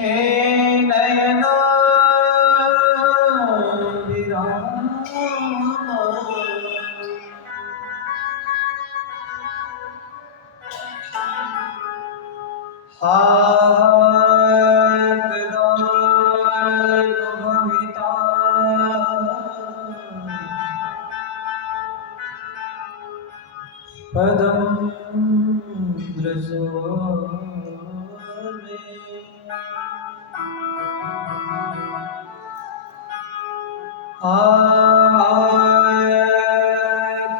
हे नयना विरामा, हार्दयानुभविता पदं द्रजो मे।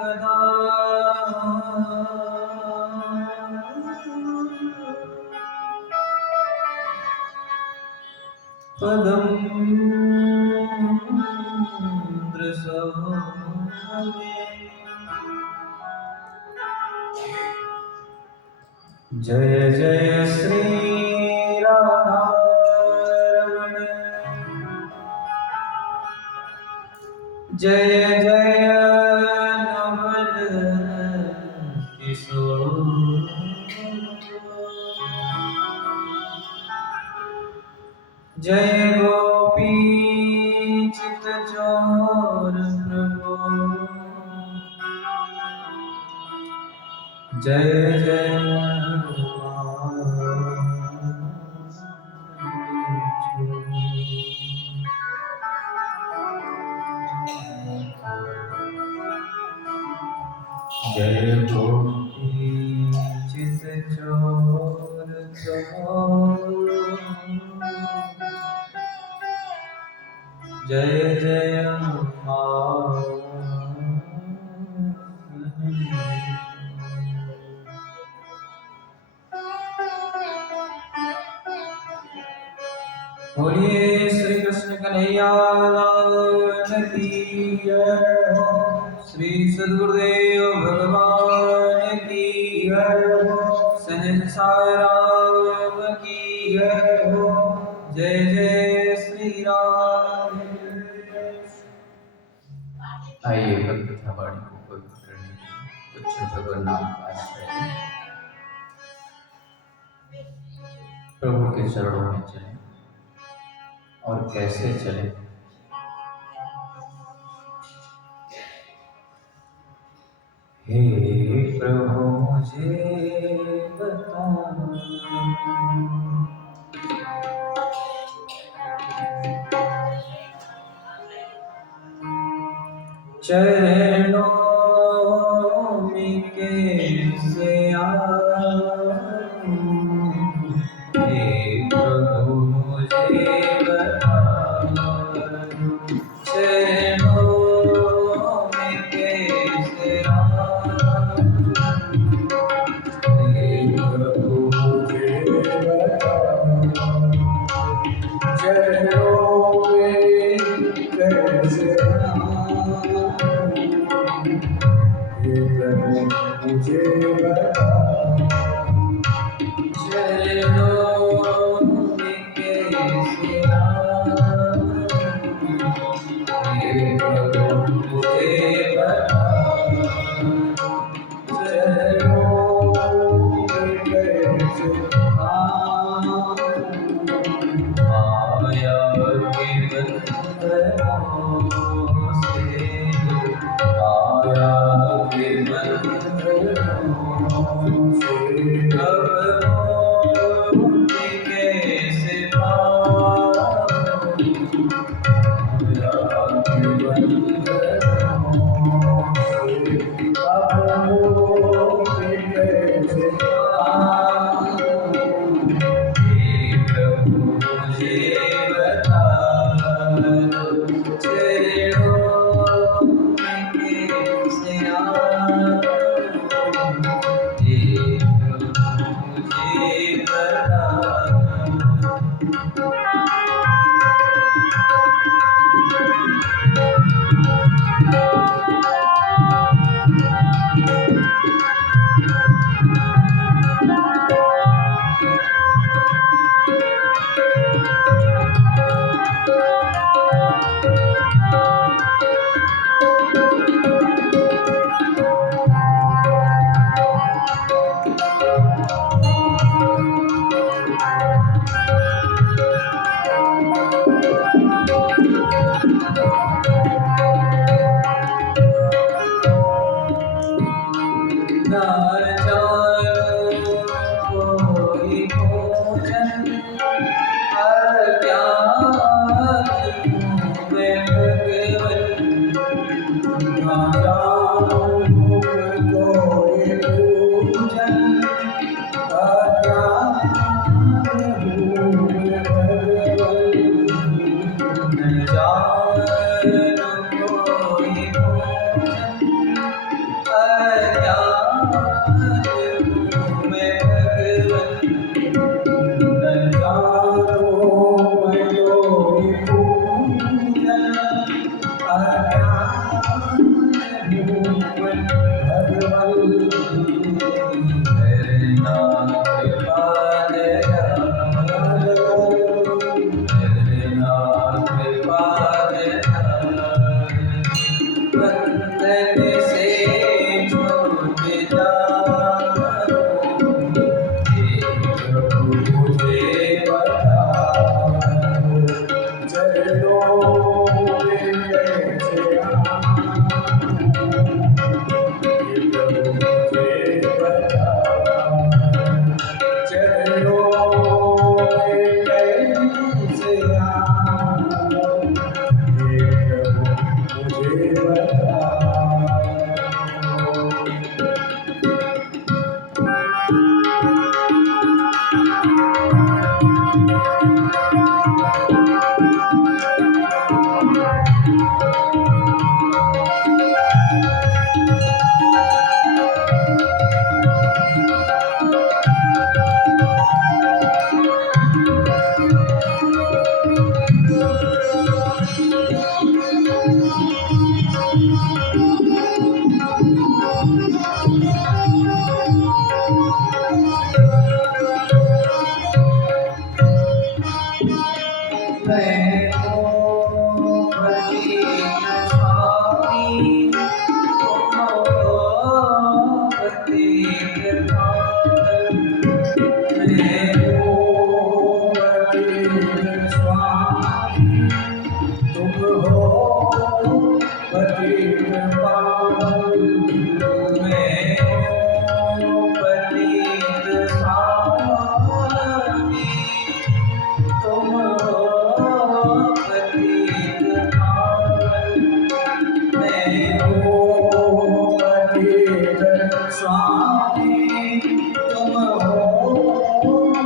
कदा पदं द्रजो मे। जय जय श्री राधारमण, जय जय नवल किशोर, जय गोपी चित चोर प्रभु, जय जय जय गोपी चित चोर प्रभु, जय जय बोलिए श्री कृष्ण कन्हैया लाल की जय हो, श्री सद्गुरुदेव भगवान की जय हो, सहंसा राम की जय हो, जय जय श्री राम। आइए भक्त कथा वाणी को पवित्र करने के लिए कुछ भगवान नाम का आश्रय लें। प्रभु के चरणों में चलें और कैसे चलें? हे प्रभु मुझे बता, चरणों में कैसे आऊं, हे प्रभु मुझे बता, चरणों में कैसे आऊं, हे प्रभु मुझे बता, चरणों में कैसे मुझे बता, चरणों में कैसे आऊं, हे प्रभु मुझे बता, चरणों में कैसे आऊं, माया के बंधनों से, माया के बंधनों से अब मुक्ति कैसे पाऊं, माया के बंधनों से अब मुक्ति कैसे पाऊं, हे प्रभु मुझे बता, चरणों में कैसे आऊं, हे प्रभु मुझे बता। कोई भोजन अज्ञान में भगवन न जानूं कोई पूजन अज्ञान में भगवन न जानूं कोई भोजन अज्ञान में भगवन न जानूं कोई पूजन स्वामी तुम हो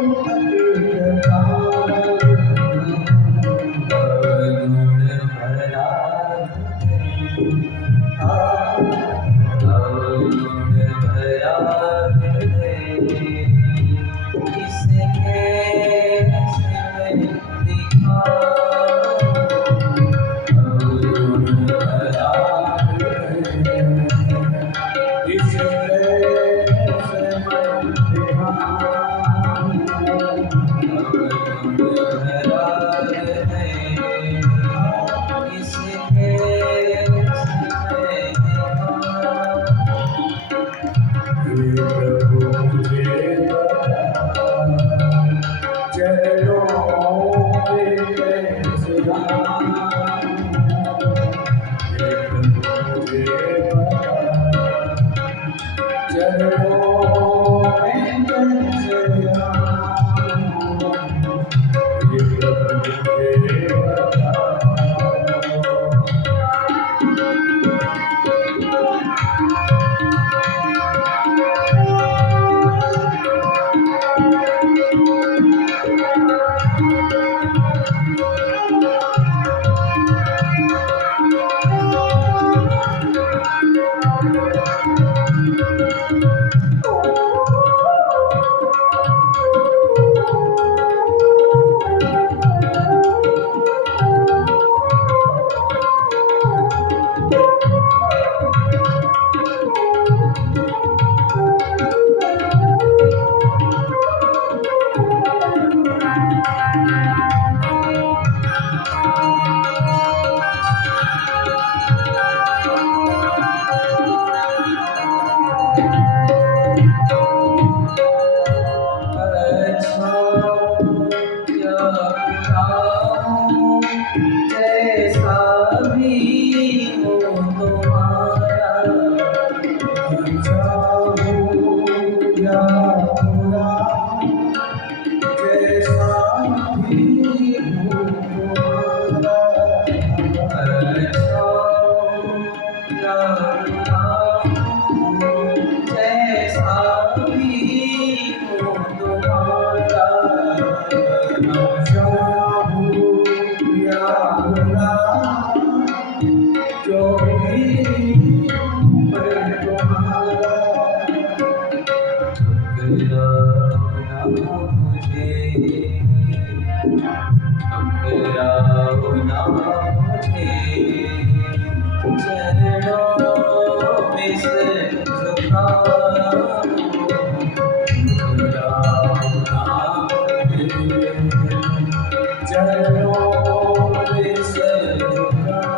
या बुरा जैसा भी हो तुम्हारा, अच्छा या बुरा जैसा भी हो तुम्हारा, अच्छा हो या बुरा जो भी मैं तुम्हारा, ठुकराओ ना मुझे, ठुकराओ ना मुझे, चरणों में सिर झुकाओ, ठुकराओ ना मुझे, चरणों में सिर ठुकराओ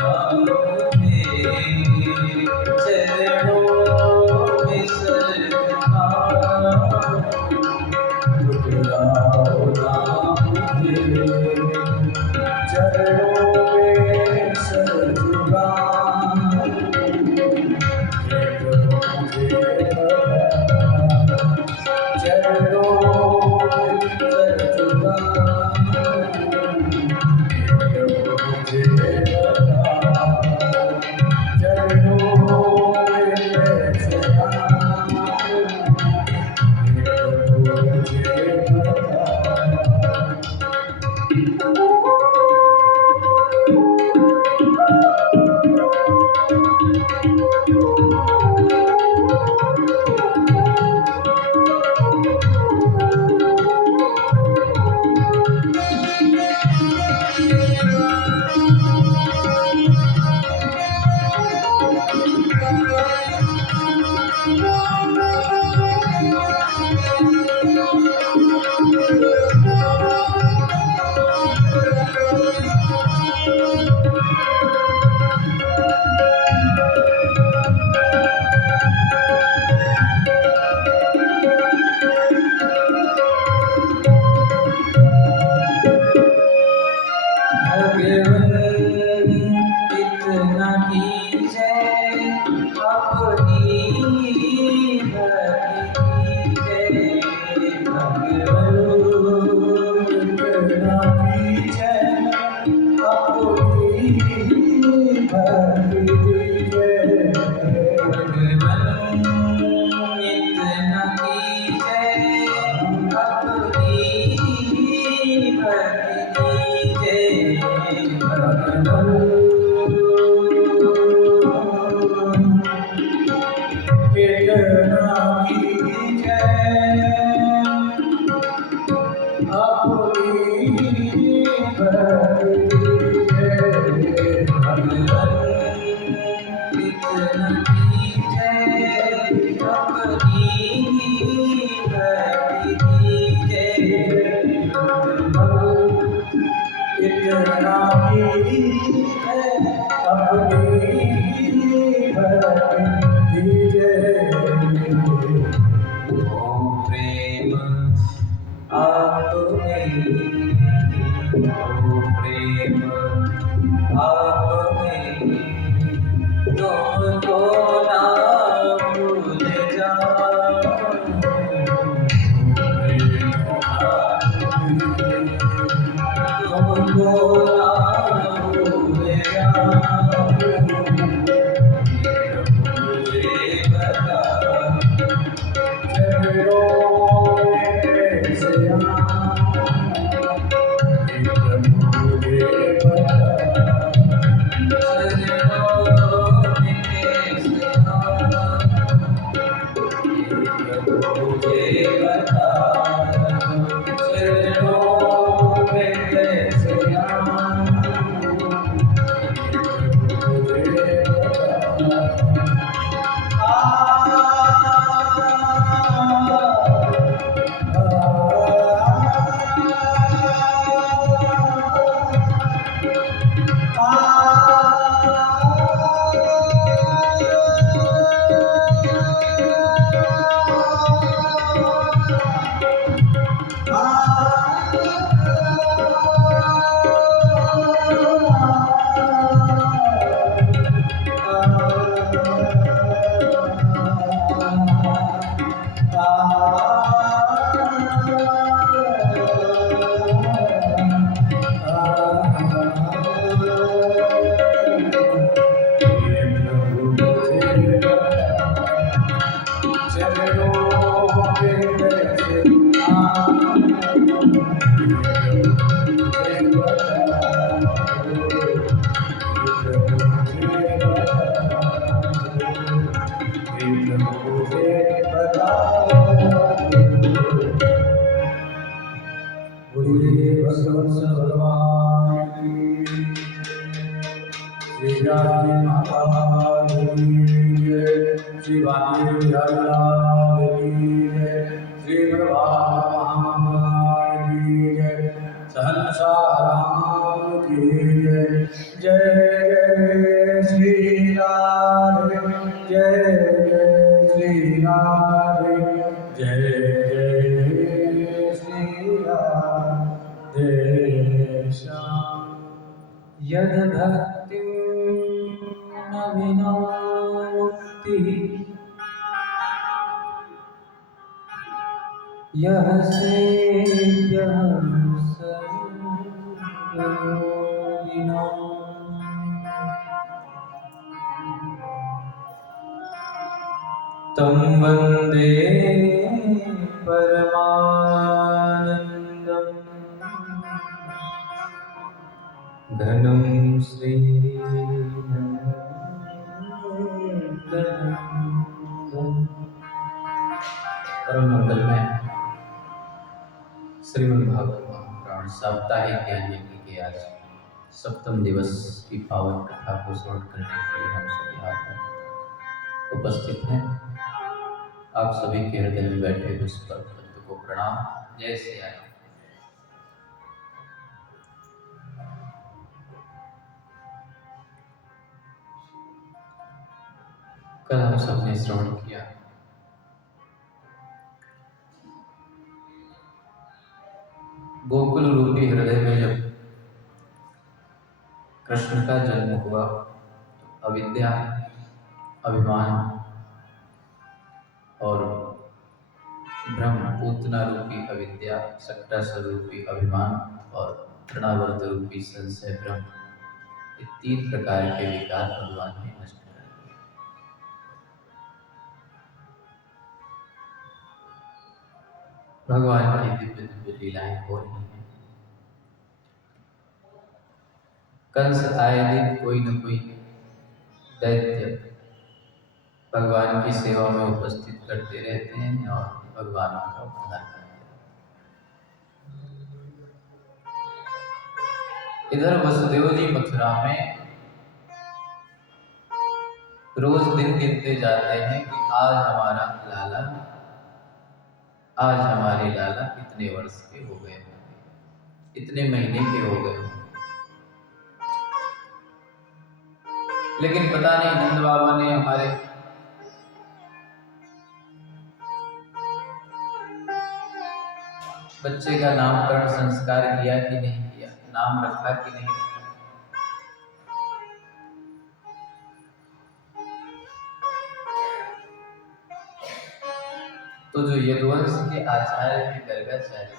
ना मुझे, चरणों में सिर झुकाओ, ठुकराओ ना मुझे, चरणों में सर झुकाऊं, चरणों में सर भगवन इतना कीजिए अपनी भक्ति कीजिए, भगवन इतना कीजिए अपनी भक्ति कीजिए, भगवन इतना कीजिए अपनी भक्ति कीजिए, भगवन इतना कीजिए अपनी भक्ति कीजिए, भगवन इतना कीजिए अपनी भक्ति कीजिए, इतना कीजिए अपनी भक्ति कीजिए। ओ प्रेम आप में, ओ प्रेम आप में, तुमको ना प्रभु से बताओ बोलिए भगवत्स भगवान की श्री राधे माता की जय, श्री वाणी लाल की जय, श्री भगवान महाकाल की जय, सहनसार राम की जय। जय जय श्री राधे, जय जय श्री राधे, जय जय श्री राधे श्याम। यद भक्ति न विना मुक्ति, यह सेव्य सर्वयोगिनां। तं वन्दे परमानन्दं घनं श्रीनन्दनन्दनं। परम मंगल में श्रीमद् भागवत महापुराण साप्ताहिक ज्ञान यज्ञ के आज सप्तम दिवस की पावन कथा को श्रवण करने के लिए हम सभी यहाँ पर उपस्थित हैं। आप सभी के हृदय में बैठे हुए इस परम तत्व को प्रणाम। जय श्री राम। कल हम सबने श्रवण किया गोकुल रूपी हृदय में जब कृष्ण का जन्म हुआ तो अविद्या, अभिमान और ब्रह्म, पूतना रूपी अविद्या, सक्टा स्वरूपी अभिमान और तृणावर्त रूपी संशय ब्रह्म, ये 3 प्रकार के विकार भगवान ने नष्ट कर दिए। भगवान की दिव्य दिव्य लीलाएं हो रही हैं। कंस आए दिन कोई न कोई दैत्य भगवान की सेवा में उपस्थित करते रहते हैं और भगवान का उद्धार करते हैं। इधर वसुदेव जी मथुरा में रोज दिन गिनते जाते हैं कि आज हमारे लाला इतने वर्ष के हो गए होंगे, इतने महीने के हो गए होंगे। लेकिन पता नहीं नंद बाबा ने हमारे बच्चे का नामकरण संस्कार किया कि नहीं किया, नाम रखा कि नहीं रखा। तो जो यदुवंश के आचार्य हैं गर्गाचार्य,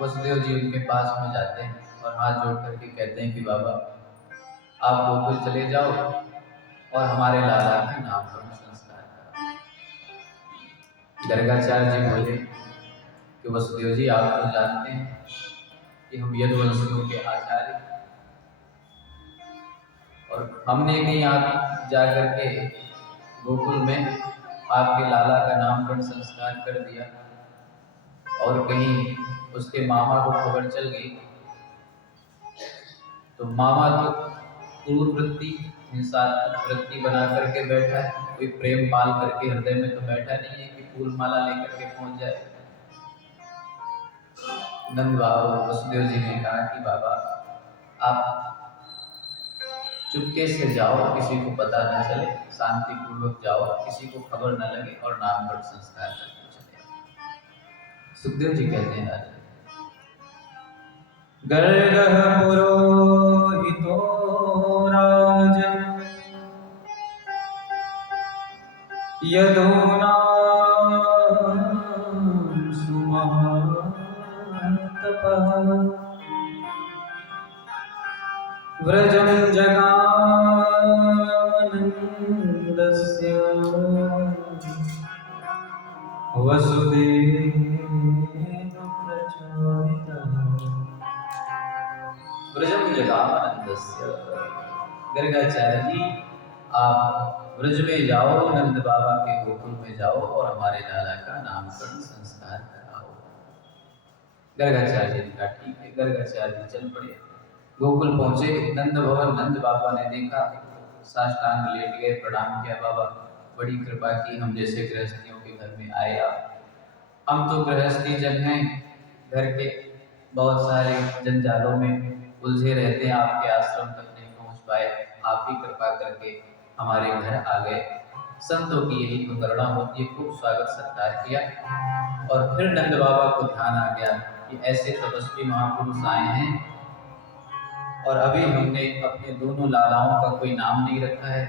वसुदेव जी उनके पास में जाते हैं और हाथ जोड़ करके कहते हैं कि बाबा आप गोकुल चले जाओ और हमारे लाला का नामकरण संस्कार करो। गर्गाचार्य जी बोले कि वसुदेव जी आप तो जानते हैं कि हम यदुवंशियों के आचार्य और हमने कहीं आप जाकर के गोकुल में आपके लाला का नामकरण संस्कार कर दिया और कहीं उसके मामा को खबर चल गई तो मामा तो क्रूर वृत्ति, हिंसात्मक वृत्ति बना करके बैठा है, कोई प्रेम पाल करके हृदय में तो बैठा नहीं है कि फूल माला लेकर के पहुंच जाए। नंद बाबा वसुदेव जी ने कहा कि बाबा आप चुपके से जाओ, किसी को पता न चले, शांति पूर्वक जाओ, किसी को खबर न लगे और नामकरण संस्कार करके चले आओ। सुखदेव जी कहते हैं गर्गः पुरोहितो राजन् यदूनां सुमहातपः व्रजं जगामनन्दस्य वसुदेवप्रचोदितः। व्रजं जगामनन्दस्य, गर्गाचार्य जी आप ब्रज में जाओ, नंद बाबा के गोकुल में जाओ और हमारे लाला का नामकरण संस्कार कराओ। गर्गाचार्य जी ने कहा ठीक है। गर्गाचार्य जी चल पड़े, गोकुल पहुंचे। नंद भवन नंद बाबा ने देखा, साष्टांग लेट गए, प्रणाम किया। बाबा बड़ी कृपा की, हम जैसे गृहस्थियों के घर में आए आप। हम तो गृहस्थी जन हैं, घर के बहुत सारे जंजालों में उलझे रहते हैं, आपके आश्रम तक नहीं पहुंच पाए। आप ही कृपा करके हमारे घर आ गए। संतों की यही तो करुणा होती है। खूब स्वागत सत्कार किया और फिर नंद बाबा को ध्यान आ गया कि ऐसे तपस्वी महापुरुष आए हैं और अभी हमने अपने दोनों लालाओं का कोई नाम नहीं रखा है।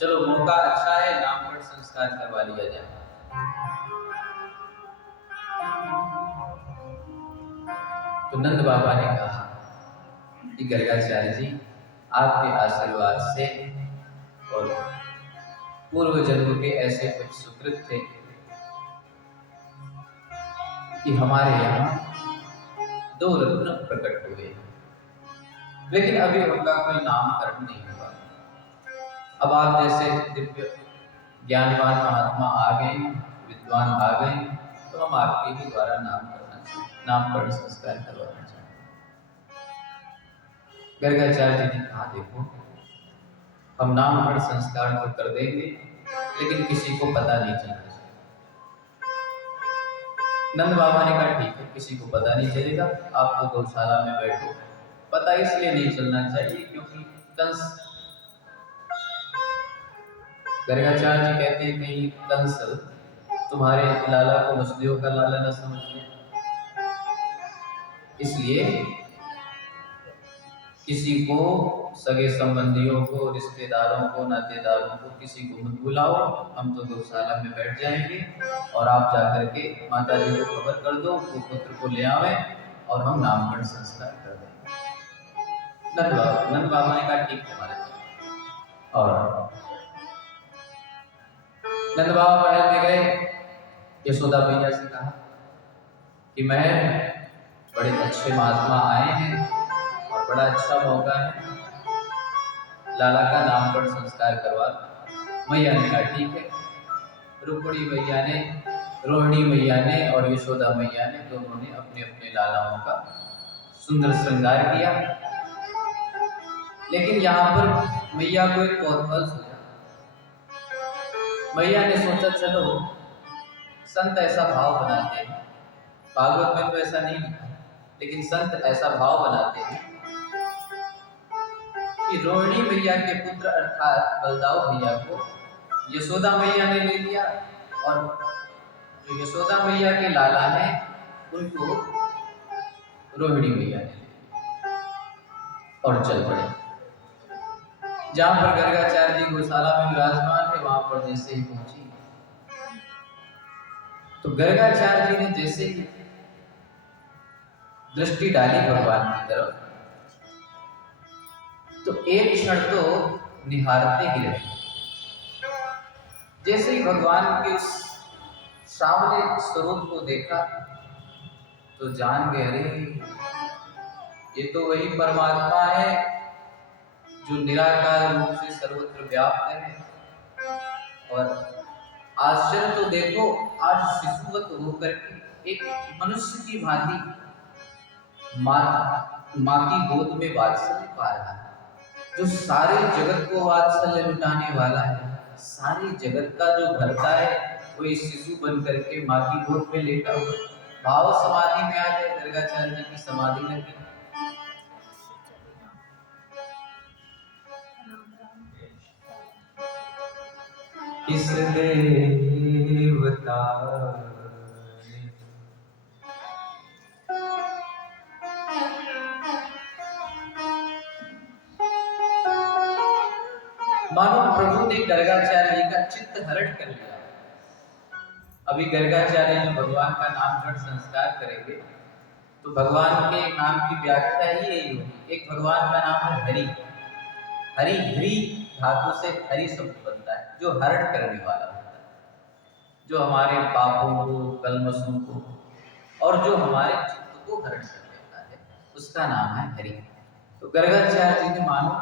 चलो मौका अच्छा है, नामकरण संस्कार करवा लिया जाए। तो नंद बाबा ने कहा कि गर्गाचार्य जी, आपके आशीर्वाद से और पूर्व जन्म के ऐसे कुछ सुकृत थे कि हमारे यहाँ दो रत्न प्रकट हुए, लेकिन अभी उनका कोई नामकरण नहीं हुआ। अब आप जैसे दिव्य ज्ञानवान महात्मा आ गए, विद्वान आ गए, तो हम आपके ही द्वारा नामकरण संस्कार करवाना चाहते हैं। गर्गाचार्य जी ने कहा देखो, हम नामकरण संस्कार तो कर देंगे, लेकिन किसी को पता नहीं चलना चाहिए। नंद बाबा ने कहा ठीक है, किसी को पता नहीं चलेगा, आप तो गौशाला में बैठो। पता इसलिए नहीं चलना चाहिए क्योंकि कंस, गर्गाचार्य जी कहते हैं कहीं कंस तुम्हारे लाला को वसुदेव का लाला न समझ ले, इसलिए किसी को, सगे संबंधियों को, रिश्तेदारों को, नातेदारों को, किसी को मत बुलाओ। हम तो गौशाला में बैठ जाएंगे और आप जाकर के माता जी को खबर कर दो, वो पुत्र को ले आवे और हम नामकरण संस्कार कर देंगे। नंद बाबा ने कहा ठीक है महाराज। और नंद बाबा महल में गए, यशोदा मैया से कहा कि मैं, बड़े अच्छे महात्मा आए हैं और बड़ा अच्छा मौका है, लाला का नामकरण संस्कार करवा। मैया ने कहा ठीक है। रुक्मिणी मैया ने, रोहिणी मैया ने और यशोदा मैया ने, दोनों ने अपने अपने लालाओं का सुंदर श्रृंगार किया। लेकिन यहाँ पर मैया को एक कौतूहल सूझा। मैया ने सोचा चलो संत ऐसा भाव बनाते हैं, भागवत में तो ऐसा नहीं लिखा, लेकिन संत ऐसा भाव बनाते हैं कि रोहिणी मैया के पुत्र अर्थात बलदाऊ भैया को यशोदा मैया ने ले लिया और जो यशोदा मैया के लाला हैं उनको रोहिणी मैया ने लिया और चल पड़े। जहां पर गर्गाचार्य जी गौशाला में विराजमान थे, वहां पर जैसे ही पहुंची तो गर्गाचार्य जी ने जैसे ही दृष्टि डाली भगवान की तरफ, तो एक क्षण तो निहारते ही रहे। जैसे ही भगवान के उस सामने स्वरूप को देखा तो जान गए, अरे ये तो वही परमात्मा है जो निराकार रूप से सर्वत्र व्याप्त है। और आश्चर्य तो देखो, आज शिशुवत होकर के एक मनुष्य की भांति माँ की गोद में वात्सल्य पा रहा है, जो सारे जगत को वात्सल्य लुटाने वाला है, सारे जगत का जो भरता है, वो इस शिशु बन करके माँ की गोद में लेटा हुआ। भाव समाधि में आ गए, गर्गाचार्य जी की समाधि लगी। इस देवता मानो प्रभु ने गर्गाचार्य जी का चित्त हरण कर लिया। अभी गर्गाचार्य जी भगवान का नामकरण संस्कार करेंगे तो भगवान के नाम की व्याख्या ही यही होगी। एक भगवान का नाम है हरि। हरि, हरि धातु से हरि शब्द बनता है, जो हरण करने वाला होता है, जो हमारे पापों को, कलमशों को और जो हमारे चित्त को हरण कर देता है, उसका नाम है हरि। तो गर्गाचार्य जी ने मानो,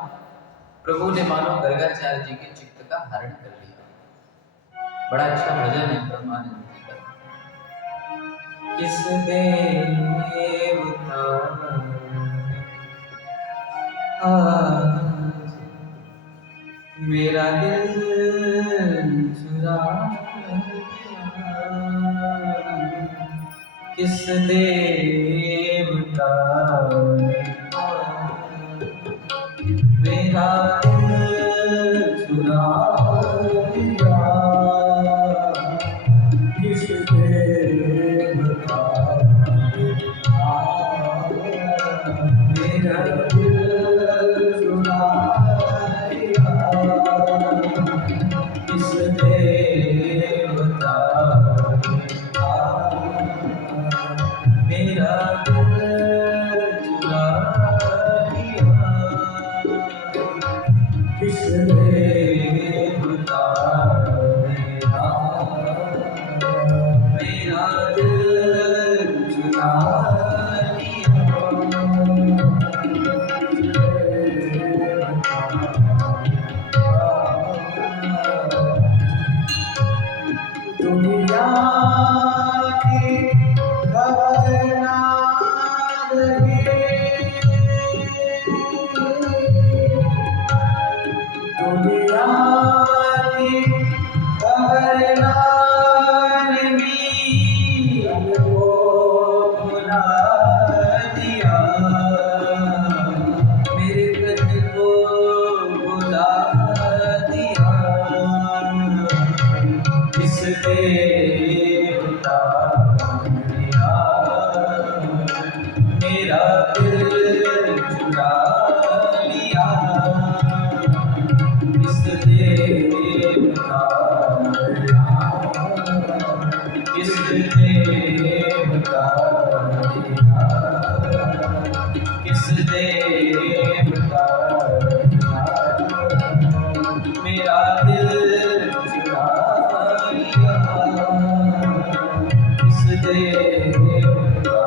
प्रभु ने मानो गर्गाचार्य जी के चित्त का हरण कर लिया। बड़ा अच्छा भजन है ब्रह्मानंद जी का। किस देवता आज मेरा दिल चुरा लिया, किस देवता ने मेरा दिल चुरा लिया, किस देवता ने मेरा दिल चुरा लिया, किस देवता ने मेरा दिल चुरा लिया, किस देवता ने मेरा दिल चुरा दुनिया की खबर ना रही, दुनिया की खबर ना रही, हमको भुला दिया, मेरे कद को भुला दिया, किस देवता ने मेरा दिल चुरा लिया, किस देवता ने किस देवता ने किस देवता ने मेरा दिल चुरा लिया, किस देवता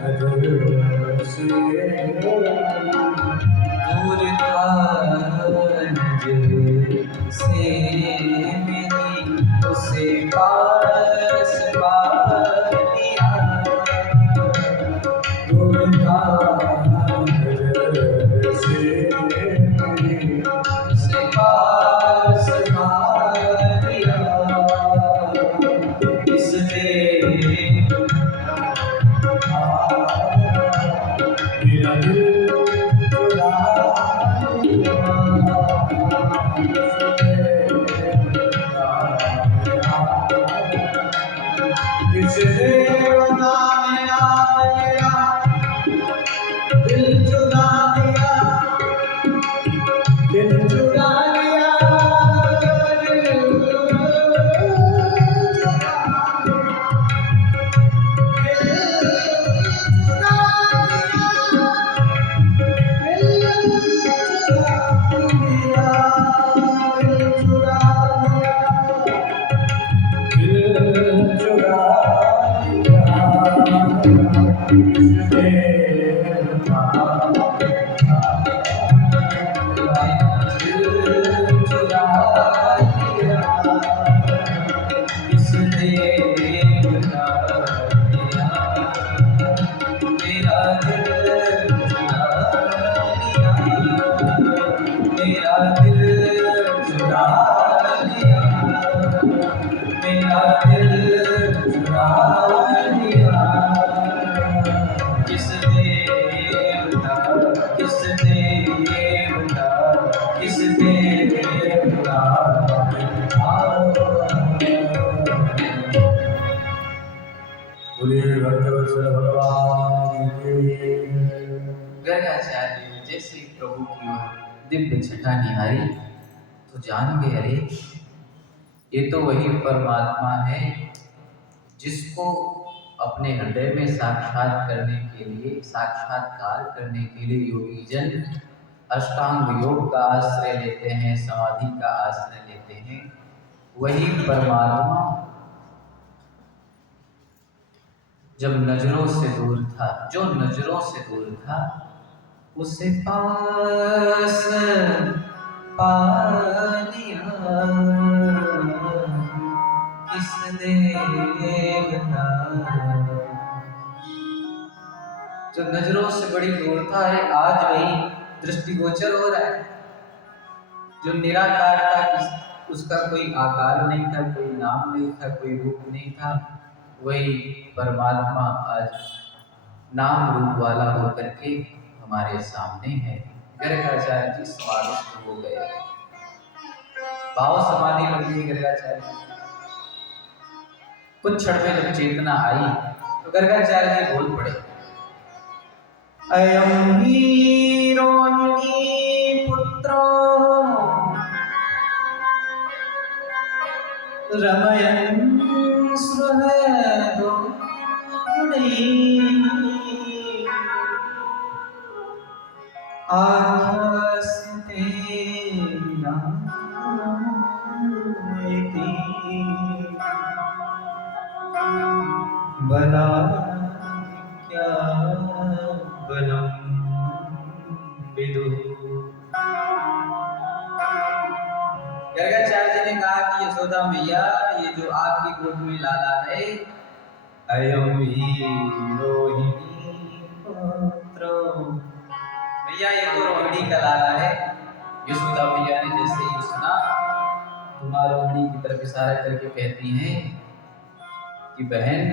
दूर था नजर से मेरी, उसे पास पा लिया। दूर था नजर से मेरी, उसे पास पा लिया। इसने मेरा दिल चुरा किसने बनाया मेरा दिल चुरा लिया, दिल चुरा लिया, दिल चुरा गर्गाचार्य जैसे प्रभु की ओर दिव्य छटा निहारी तो जान गए, अरे ये तो वही परमात्मा है जिसको अपने हृदय में साक्षात करने के लिए, साक्षात्कार करने के लिए योगी जन अष्टांग योग का आश्रय लेते हैं, समाधि का आश्रय लेते हैं। वही परमात्मा जब नजरों से दूर था, जो नजरों से दूर था, उसे पास पा लिया। किसने बताया? जो नजरों से बड़ी दूर था, है आज वही दृष्टिगोचर हो रहा है। जो निराकार था, उसका कोई आकार नहीं था, कोई नाम नहीं था, कोई रूप नहीं था, वही परमात्मा आज नाम रूप वाला होकर के हमारे सामने है। गर्गाचार्य जी समाधिस्थ हो गए, भाव समाधि लग गई गर्गाचार्य जी। कुछ क्षण में जब चेतना आई तो गर्गाचार्य जी बोल पड़े, अयम ही रोहिणी पुत्रो रमयन् सुहृदो गुणैः आख्यास्यते नामैति बलाद्या बलं विदुः। गर्गाचार्य जी ने कहा कि यशोदा मैया, ये जो आपकी गोद में लाला है, अयम ही रोहिणी पुत्रो, मैया ये तो रोहिणी का लाला है। यशोदा मैया ने जैसे ही सुना, तुम रोहिणी की तरफ इशारा करके कहती हैं कि बहन,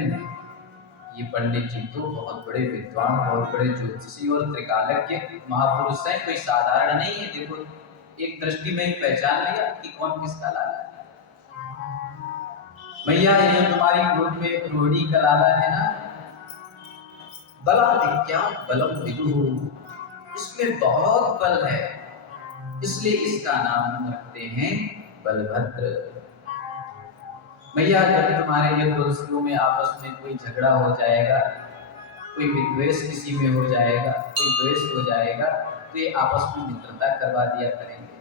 ये पंडित जी तो बहुत बड़े विद्वान, बहुत बड़े ज्योतिषी और त्रिकालज्ञ महापुरुष हैं, कोई साधारण नहीं है। देखो, एक दृष्टि में ही पहचान लिया कि कौन किसका लाला है। मैया, ये तुम्हारी गोद में रोहिणी का लाला है ना, बलादित्या बलम विदुः, इसमें बहुत बल है, इसलिए इसका नाम हम रखते हैं बलभद्र। मैया, जब तुम्हारे ये दोस्तों में आपस में कोई झगड़ा हो जाएगा, कोई विद्वेष किसी में हो जाएगा, कोई द्वेष हो जाएगा, तो ये आपस में मित्रता करवा दिया करेंगे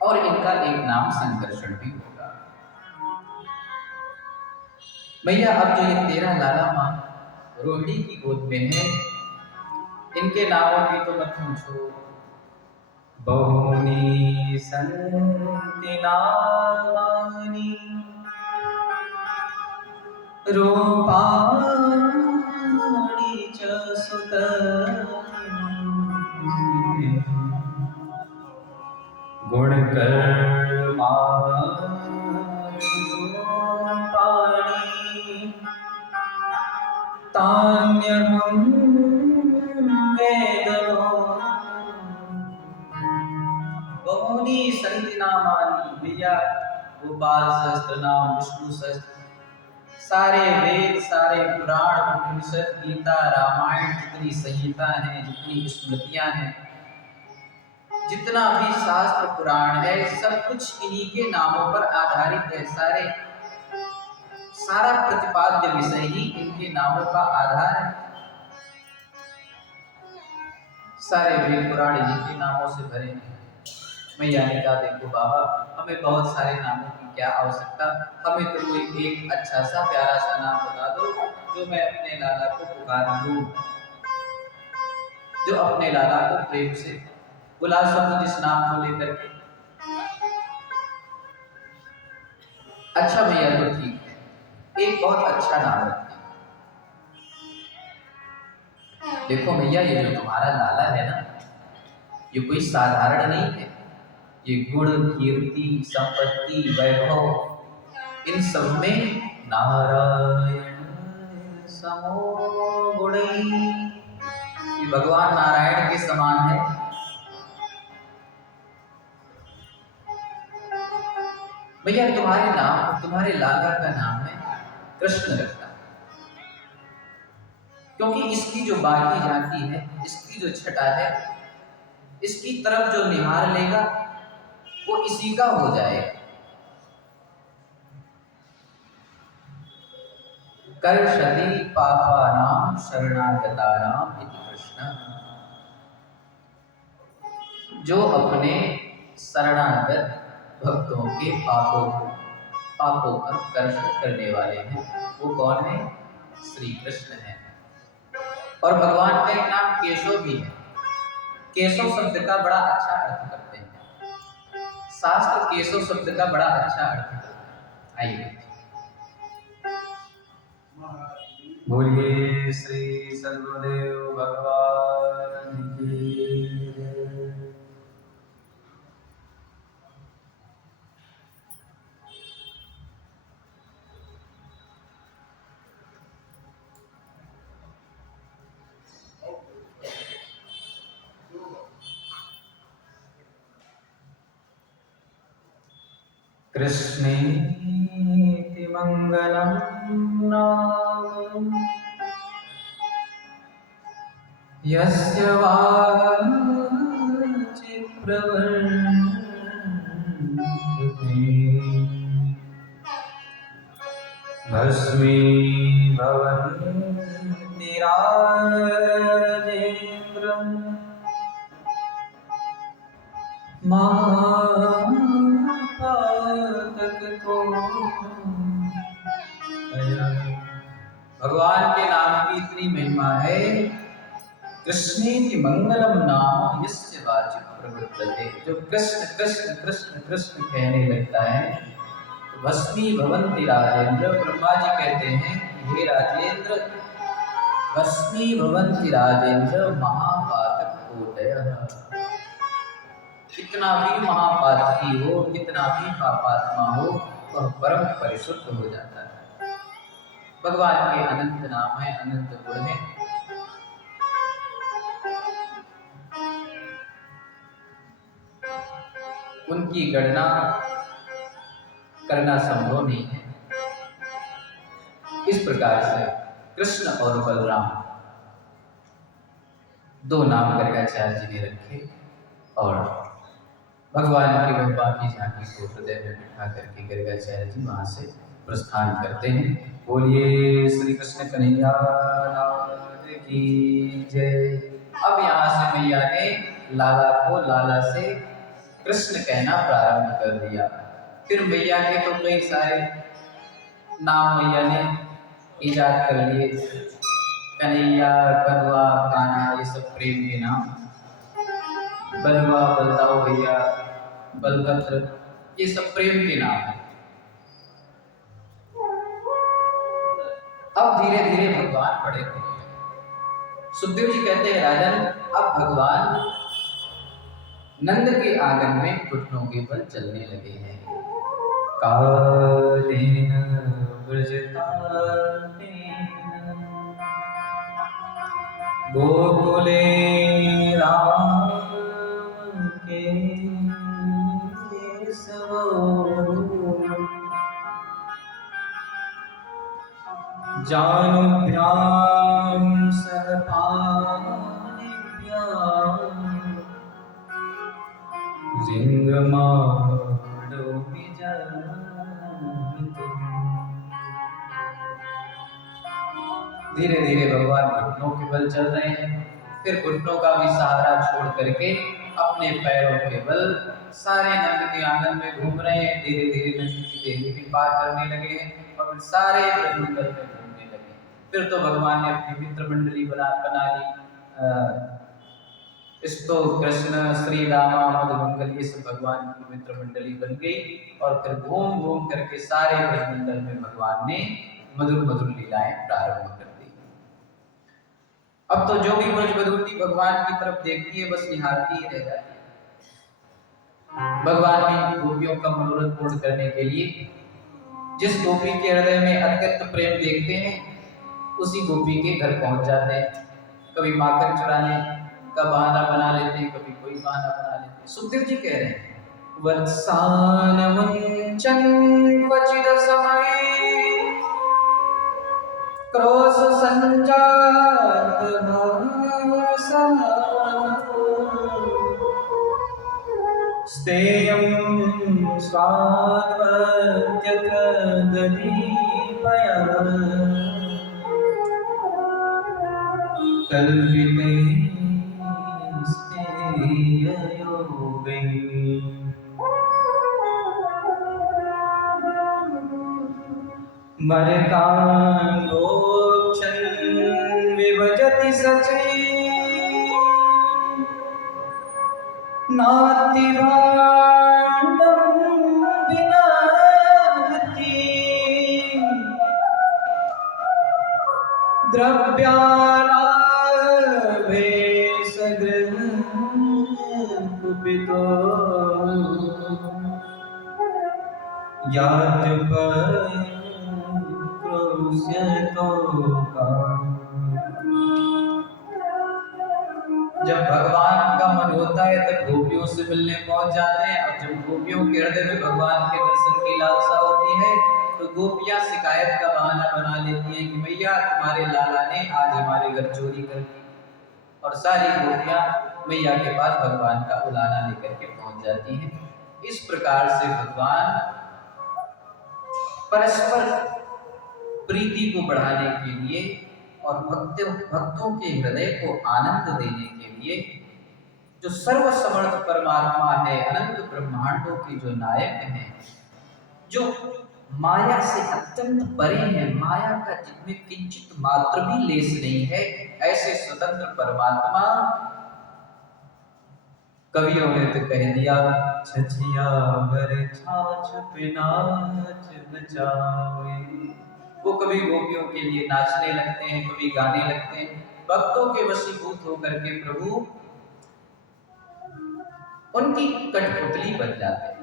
और इनका एक नाम संकर्षण भी होगा। मैया, अब जो ये तेरा लाला माँ रोहिणी की गोद में है। इनके नामों की तो मत पूछो। बहुनी संति नामानि रूपाणि च सुत गुणकर्माणि तान्यहं वेद। बहुनी संति नामानि, भैया गोपाल सहस्त्र नाम, विष्णु सहस्त्र, सारे वेद, सारे पुराण, उपनिषद, गीता, रामायण, जितनी संहिता है, जितनी स्मृतियां हैं, जितना भी शास्त्र पुराण है, सब कुछ इन्हीं के नामों पर आधारित है। सारा प्रतिपाद्य विषय ही इनके नामों का आधार है। सारे वेद पुराण इन्हीं के नामों से भरे हैं। मैया ने कहा, देखो बाबा, हमें बहुत सारे नामों की क्या आवश्यकता, हमें तो कोई एक अच्छा सा प्यारा सा नाम बता दो जो मैं अपने लाला को पुकार लूं, जो अपने लाला को प्रेम से बुला सकूं जिस नाम को लेकर के। अच्छा भैया, तो ठीक है, एक बहुत अच्छा नाम रखते हैं। देखो भैया, ये जो तुम्हारा लाला है ना, ये कोई साधारण नहीं है। ये गुण, कीर्ति, संपत्ति, वैभव, इन सब में नारायण समो गुणै, ये भगवान नारायण के समान है। भैया, तुम्हारे लाला का नाम है कृष्ण रखना, क्योंकि इसकी जो बाकी जाति है, इसकी जो छटा है, इसकी तरफ जो निहार लेगा वो इसी का हो जाएगा। कर्षति पापानां शरणागतानां इति कृष्ण, जो अपने शरणागत भक्तों के पापों का कर्षण करने वाले हैं, वो कौन है? श्री कृष्ण है। और भगवान का एक नाम केशव भी है। केशव शब्द का बड़ा अच्छा अर्थ करते हैं, शास्त्र केशव शब्द का बड़ा अच्छा अर्थ करते हैं। आइए, बोलिए श्री सद्गुरुदेव भगवान की जय। कृष्णेति मंगलं नाम यस्य वाचि प्रवर्तते, भस्मीभवन्ति राजेन्द्रम् भगवान के नाम की इतनी महिमा है। कृष्णे की मंगलम नाम यस्य वाचि प्रवर्तते, जो कृष्ण कृष्ण कृष्ण कृष्ण कहने लगता है तो भस्मी भवन्ति राजेंद्र। ब्रह्मा जी कहते हैं, हे राजेंद्र, भस्मी भवन्ति राजेंद्र महापातक कोटयः, कितना भी महापातकी हो, कितना भी पापात्मा हो, वह परम परिशुद्ध हो जाता है। भगवान के अनंत नाम है, अनंत गुण है। उनकी गणना करना संभव नहीं है। इस प्रकार से कृष्ण और बलराम दो नाम गर्गाचार्य जी ने रखे और भगवान की वह बाकी झांकी को हृदय में बिठा करके गर्गाचार्य जी वहां से प्रस्थान करते हैं। बोलिए श्री कृष्ण कन्हैया लाल की जय। अब यहाँ से मैया ने लाला को लाला से कृष्ण कहना प्रारंभ कर दिया। फिर मैया के तो कई सारे नाम मैया ने ईजाद कर लिए। कन्हैया, कलवा, कान्हा, ये सब प्रेम के नाम। बलवा, बलदाऊ भैया, बलभद्र, ये सब प्रेम के नाम है। अब धीरे धीरे भगवान बड़े हो गए। सुखदेव जी कहते हैं राजन, अब भगवान नंद के आंगन में घुटनों के बल चलने लगे हैं। कालेन व्रजतारेण गोकुले राम केशवो जानुभ्यां सह पाणिभ्यां जिंगमाणो विजयन्तु। धीरे धीरे भगवान घुटनों के बल चल रहे हैं। फिर घुटनों का भी सहारा छोड़ करके अपने पैरों के बल सारे नंद के आंगन में घूम रहे हैं। धीरे धीरे नंद की देहली भी पार करने लगे हैं और सारे ब्रजमंडल में घूमने लगे। फिर तो भगवान ने अपनी मित्र मंडली बना ली। तो कृष्ण, श्री रामा, मधुमंगल, ये सब भगवान की मित्र मंडली बन गई और फिर घूम घूम करके सारे ब्रजमंडल में भगवान ने मधुर मधुर लीलाएं प्रारंभ कर दी। अब तो जो भी ब्रजवधूति भगवान की तरफ देखती है बस निहारती ही रह जाती है। भगवान की गोपियों का मनोरथ पूर्ण करने के लिए जिस गोपी के हृदय में अत्यंत प्रेम देखते हैं उसी गोपी के घर पहुंच जाते हैं। कभी माखन चुराने का बहाना बना लेते हैं, कभी कोई बहाना बना लेते हैं। सुखदेव जी कह रहे हैं वत्सानवंचन क्वचिद समय क्रोश संजात स्तेयं स्वाद्वत्यत ददीपया कल्पिते स्तेययोगे। मरकांगोक्षं विभजति सचे नाति भाण्डं विनाहति द्रव्यालाभे सगृहकुपितो जब भगवान का मन होता है तब गोपियों से मिलने पहुंच जाते हैं। और जब गोपियों के हृदय में भगवान के दर्शन की लालसा होती है तो गोपियां शिकायत का बहाना बना लेती हैं कि भैया तुम्हारे लाला ने आज हमारे घर चोरी कर दी। और सारी गोपियां मैया के पास भगवान का उलाना लेकर के पहुंच जाती हैं। इस प्रकार से भगवान परस्पर प्रीति को बढ़ाने के लिए और भक्तों के हृदय को आनंद देने के लिए जो सर्वसमर्थ परमात्मा है, अनंत ब्रह्मांडों के जो नायक हैं, जो माया से अत्यंत परे हैं, माया का जिनमें किंचित मात्र भी लेस नहीं है, ऐसे स्वतंत्र परमात्मा कवियों ने तो कह दिया छछिया भर छाछ पे नाच नचावे। वो कभी गोपियों के लिए नाचने लगते हैं, कभी गाने लगते हैं। भक्तों के वशीभूत होकर के प्रभु उनकी कठपुतली बन जाते हैं।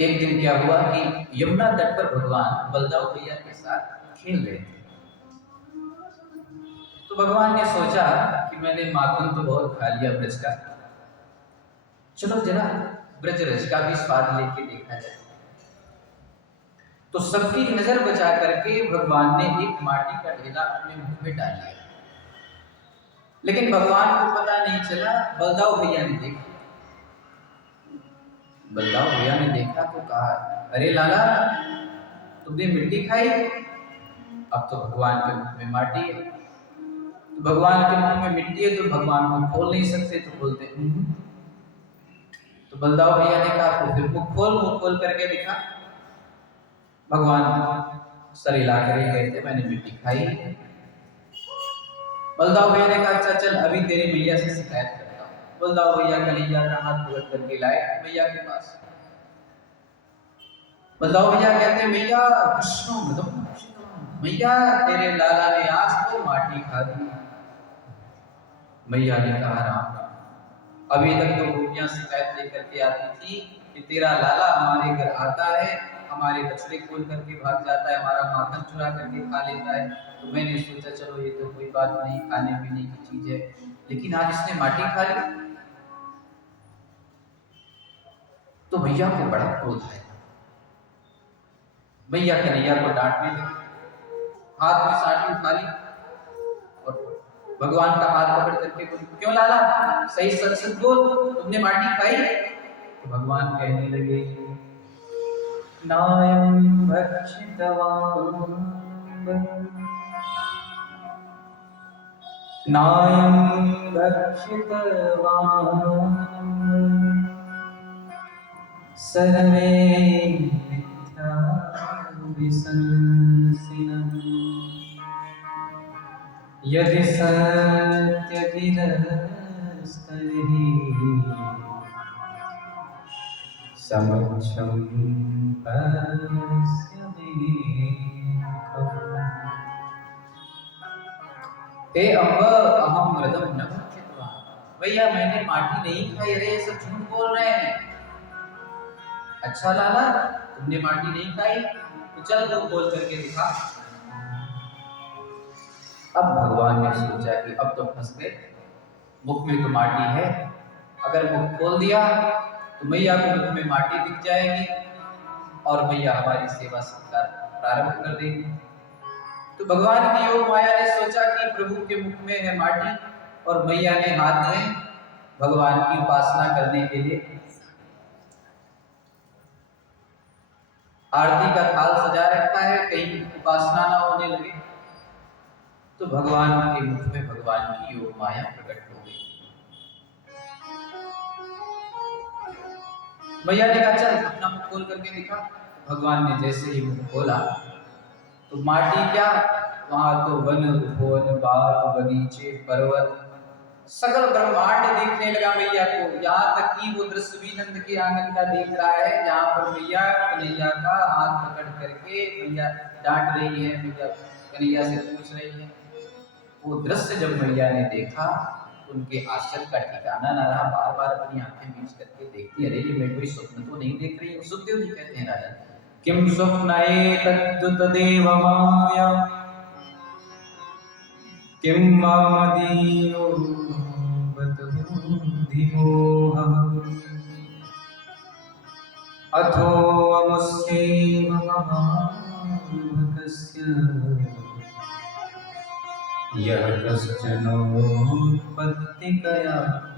एक दिन क्या हुआ कि यमुना तट पर भगवान बलदाऊ भैया के साथ खेल रहे थे। तो भगवान ने सोचा कि मैंने माखन तो बहुत खा लिया ब्रज का, चलो जरा ब्रज रज का भी स्वाद लेके देखा जाए। तो सबकी नजर बचा करके भगवान ने एक माटी का ढेला अपने मुंह में डाल लिया। लेकिन भगवान को पता नहीं चला। बलदाऊ भैया ने देखा। बलदाऊ भैया ने देखा तो कहा, अरे लाला तुमने मिट्टी खाई? अब तो भगवान के मुंह में माटी है। तो भगवान के मुंह में मिट्टी है तो भगवान मुंह खोल नहीं सकते, तो बोलते तो बलदाऊ भैया ने कहा तो फिर मुंह खोल करके दिखा। भगवान सर हिला कर ही गए थे, मैंने मिट्टी खाई। बलदाऊ भैया ने कहा अच्छा चल अभी तेरी मैया से शिकायत करता हूँ। बलदाऊ भैया कन्हैया का हाथ पकड़ करके लाए मैया के पास। बलदाऊ भैया कहते हैं मैया विष्णु मृदम, मैया तेरे लाला ने आज तो माटी खा दी। मैया ने कहा राम राम, अभी तक तो गोपियां शिकायत लेकर के आती थी कि तेरा लाला हमारे घर आता है, हमारे बछड़े खोल करके भाग जाता है, हमारा माखन चुरा करके खा लेता है। तो मैंने सोचा चलो ये तो कोई बात नहीं, खाने पीने की चीज है, लेकिन आज इसने माटी खा ली। तो भैया को बड़ा क्रोध आया। भैया कन्हैया को डांटने लगे, हाथ में साड़ी उठा ली और भगवान का हाथ पकड़ करके बोली क्यों लाला, सही सच सच बोल, तुमने माटी खाई? तो भगवान कहने लगे नायं भक्षितवान् नायं भक्षितवान् सर्वे मिथ्या विसंसिनः यदि सत्यगिरस्तर्हि समुच्छं पश्यमे। हे अम्ब अहम मृदम न भक्षितवान्, भैया मैंने माटी नहीं खाई। अरे ये सब झूठ बोल रहे हैं। अच्छा लाला तुमने माटी नहीं खाई, तो चल मुंह खोल करके दिखा। अब भगवान ने सोचा कि अब तो फंस गए, मुख में तो माटी है, अगर मुख खोल दिया तो मैया को मुख में माटी दिख जाएगी और मैया हमारी सेवा सत्कार प्रारंभ कर देगी। तो भगवान की योग माया ने सोचा कि प्रभु के मुख में है माटी और मैया ने हाथ में भगवान की उपासना करने के लिए आरती का थाल सजा रखा है, कहीं उपासना ना होने लगे। तो भगवान के मुख में भगवान की योग माया प्रकट हो गई। मैया ने कहा चल अपना मुख खोल करके दिखा। भगवान ने जैसे ही मुख खोला तो माटी क्या, वहां तो वन भुवन बाग बगीचे पर्वत सकल ब्रह्मांड देखने लगा मैया को। यहाँ तक कि वो दृश्य भी नंद के आंगन का देख रहा है, जहाँ पर मैया कन्हैया का हाथ पकड़ करके मैया डांट रही है, मैया कन्हैया से पूछ रही है। वो दृश्य जब मैया ने देखा उनके आश्चर्य का ठिकाना ना रहा, बार बार अपनी आंखें मीच करके देखती, अरे ये मैं कोई स्वप्न तो नहीं देख रही हूँ। सुखदेव जी कहते हैं राजा किम स्वप्नएतद् देवमाया किम मामदीयो बत बुद्धिमोहः अथो अमुष्यैव महाभकस्य यः कश्चनोत्पत्तिकया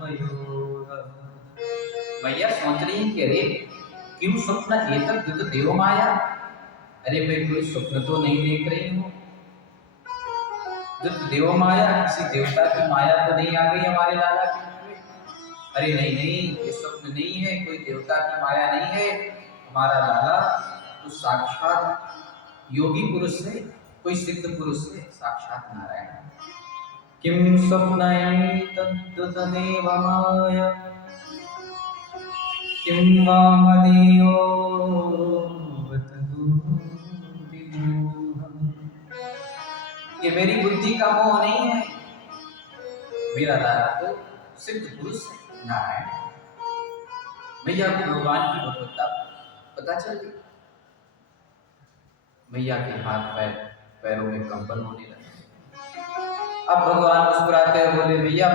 मयोगः। मैया सोच रही कि अरे किम स्वप्न एतद् देवमाया, अरे मैं कोई स्वप्न तो नहीं देख रही हूँ। देव माया, किसी देवता की माया तो नहीं आ गई हमारे लाला के मुख में? अरे नहीं नहीं, ये स्वप्न नहीं है, कोई देवता की माया नहीं है, हमारा लाला तो साक्षात योगी पुरुष है, कोई सिद्ध पुरुष है, साक्षात नारायण। किम स्वप्नएतद् देवमाया किम वामदेयो बत बुद्धिमोहः। ये मेरी बुद्धि का मोह नहीं है, मेरा लाला तो सिद्ध पुरुष है, नारायण। मैया को भगवान की भगवत्ता पता चल गई। मैया के हाथ पैरों में कंपन होने लगे। अब भगवान मुस्कुराते हुए बोले भैया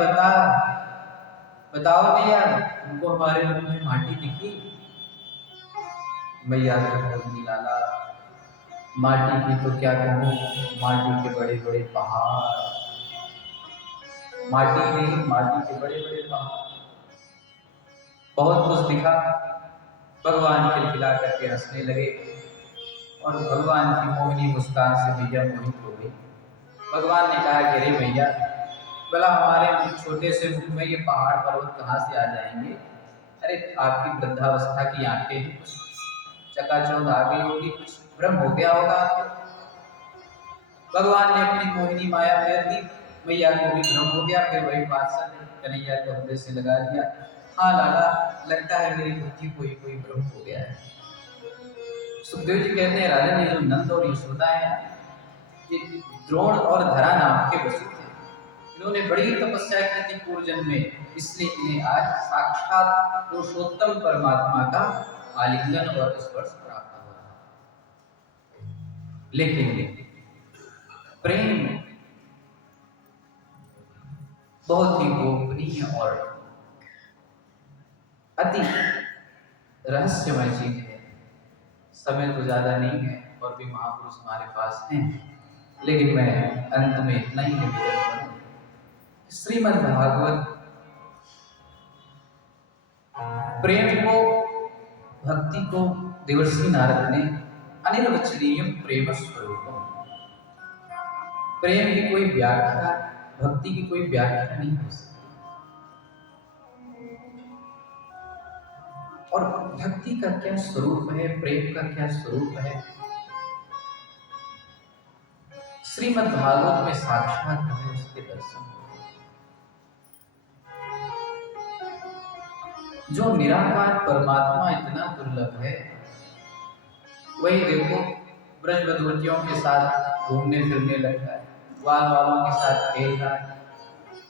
बताओ भैया, तुमको हमारे मुख में माटी दिखी? मैया तो बोली लाला माटी की तो क्या कहूँ, माटी के बड़े बड़े पहाड़, माटी के बड़े बड़े पहाड़, बहुत कुछ दिखा। भगवान खिलखिला करके हंसने लगे और भगवान की मोहिनी मुस्कान से मैया मोहित हो गई। भगवान ने कहा कि अरे मैया, भला हमारे छोटे से मुख में ये पहाड़ पर्वत कहाँ से आ जाएंगे? अरे आपकी वृद्धावस्था की आंखें हैं, कुछ चकाचौंध आ गई होगी, कुछ भ्रम हो गया होगा आपको। भगवान ने अपनी मोहिनी माया फेर दी, मैया को भी भ्रम हो गया, फिर वही बादशाह ने कन्हैया को हृदय से लगा दिया। हाँ लाला, लगता है मेरी बुद्धि को ही कोई भ्रम हो गया है। सुखदेव जी कहते हैं राजन, ये जो नंद और यशोदा है, ये द्रोण और धरा नाम के वसु थे। इन्होंने बड़ी तपस्या की थी पूर्व जन्म में, इसलिए इन्हें आज साक्षात पुरुषोत्तम परमात्मा का आलिंगन और स्पर्श प्राप्त हुआ। लेकिन प्रेम बहुत ही गोपनीय और अति रहस्यमय चीज है। समय तो ज्यादा नहीं है और भी महापुरुष हमारे पास हैं, लेकिन मैं अंत में इतना ही निवेदन करूं, श्रीमद् भागवत प्रेम को, भक्ति को देवर्षि नारद ने अनिर्वचनीय प्रेम स्वरूप, प्रेम की कोई व्याख्या, भक्ति की कोई व्याख्या नहीं हो सकती। और भक्ति का क्या स्वरूप है, प्रेम का क्या स्वरूप है, श्रीमद् भागवत में साक्षात हमें उसके दर्शन होते हैं। जो निराकार परमात्मा इतना दुर्लभ है, वही देखो ब्रजवधूतियों के साथ घूमने फिरने लगता है, बाल वालों के साथ खेल रहा है,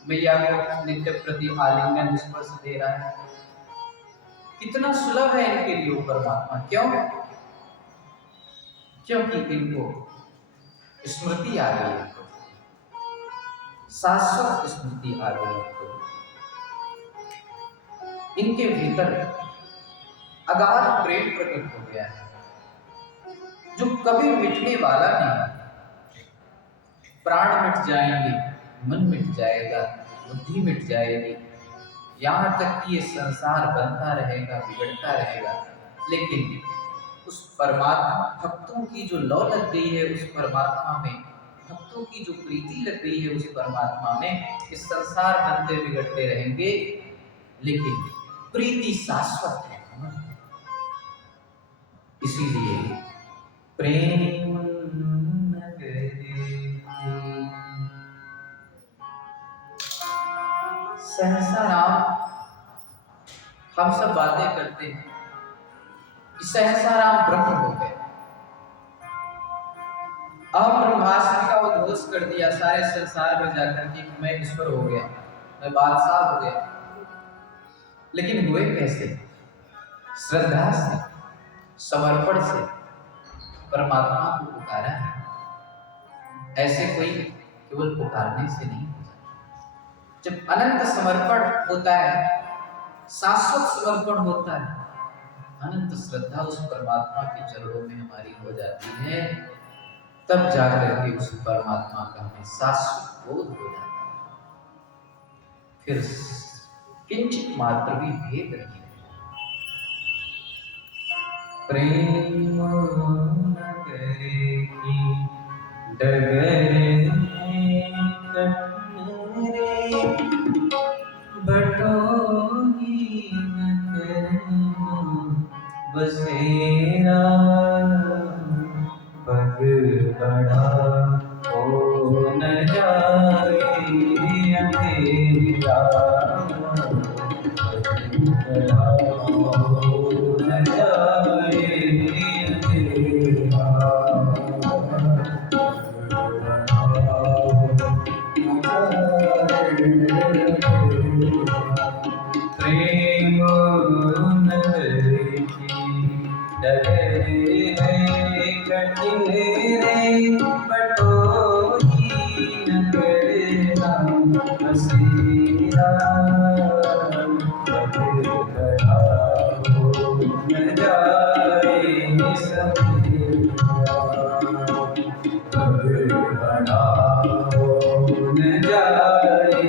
मैया को नित्य प्रति आलिंगन स्पर्श दे रहा है। कितना सुलभ है इनके लिए परमात्मा। क्यों? क्योंकि इनको स्मृति आ गई है, शाश्वत स्मृति आ गई है। इनके भीतर अगाध प्रेम प्रकट हो गया है, जो कभी मिटने वाला नहीं। प्राण मिट जाएंगे, मन मिट जाएगा, बुद्धि मिट जाएगी, यहाँ तक कि ये संसार बनता रहेगा, बिगड़ता रहेगा, लेकिन उस परमात्मा, भक्तों की जो लौ लग गई है उस परमात्मा में, भक्तों की जो प्रीति लग गई है उस परमात्मा में, इस संसार बनते बिगड़ते रहेंगे, लेकिन प्रीति शाश्वत है। इसीलिए प्रेम सहसा राम, हम सब बातें करते हैं कि सहसा राम ब्रह्म हो गए। अब ब्रह्मास्त्र का उद्घोष कर दिया सारे संसार में जाकर के, मैं ईश्वर हो गया, मैं बादशाह हो गया। लेकिन हुए कैसे? श्रद्धा से, समर्पण से परमात्मा को पुकारा है। ऐसे कोई केवल पुकारने से नहीं हो जाता। जब अनंत समर्पण होता है, शाश्वत समर्पण होता है, अनंत श्रद्धा उस परमात्मा के चरणों में हमारी हो जाती है, तब जाकर के उस परमात्मा का हमें शाश्वत बोध हो जाता है। फिर किंचित मात्र भी भेद नहीं है। प्रेम न करे कि डगरे कटरे, बटोही न करे बसेरा, पग बढ़ा हो न जाए अंधेरा, पग बढ़ा हो न जाए अंधेरा, प्रेम नगरी डगरे कटरे, बटोही न करना बसेरा, पग बढ़ा हो न जाए सवेरा, पग बढ़ा हो न जाए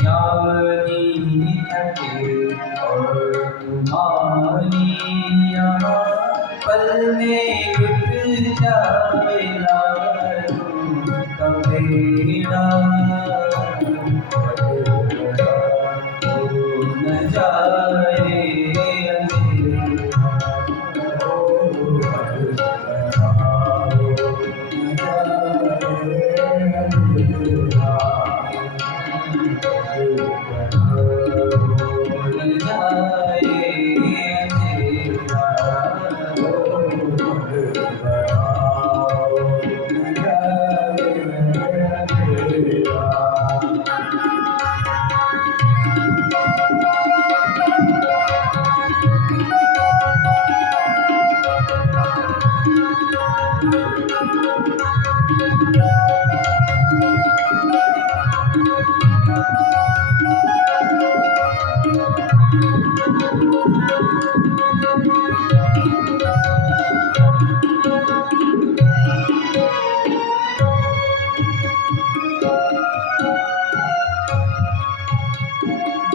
ज्ञानी ठगे और तुम्हारी यहाँ पल में लुट जाएगा कबीरा न जाए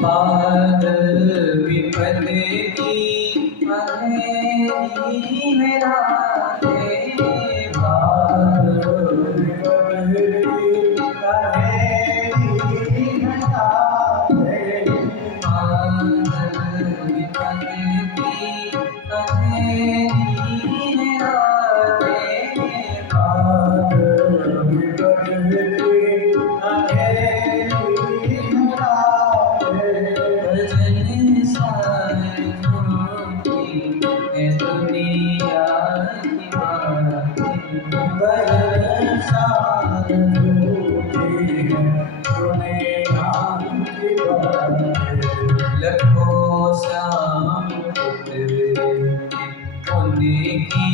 बादल विपद की अंधेरी में रातें, बादल विपद की अंधेरी में रातें, बादल विपद की अंधेरी में रातें, बादल विपद की अंधेरी में भजन साधु की दुनिया की बातें, भजन साधु की दुनिया की बातें, लखों श्याम पुत्र उनकी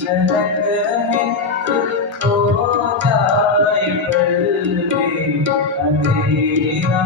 झलक मित्र हो जाए पल में अंधेरा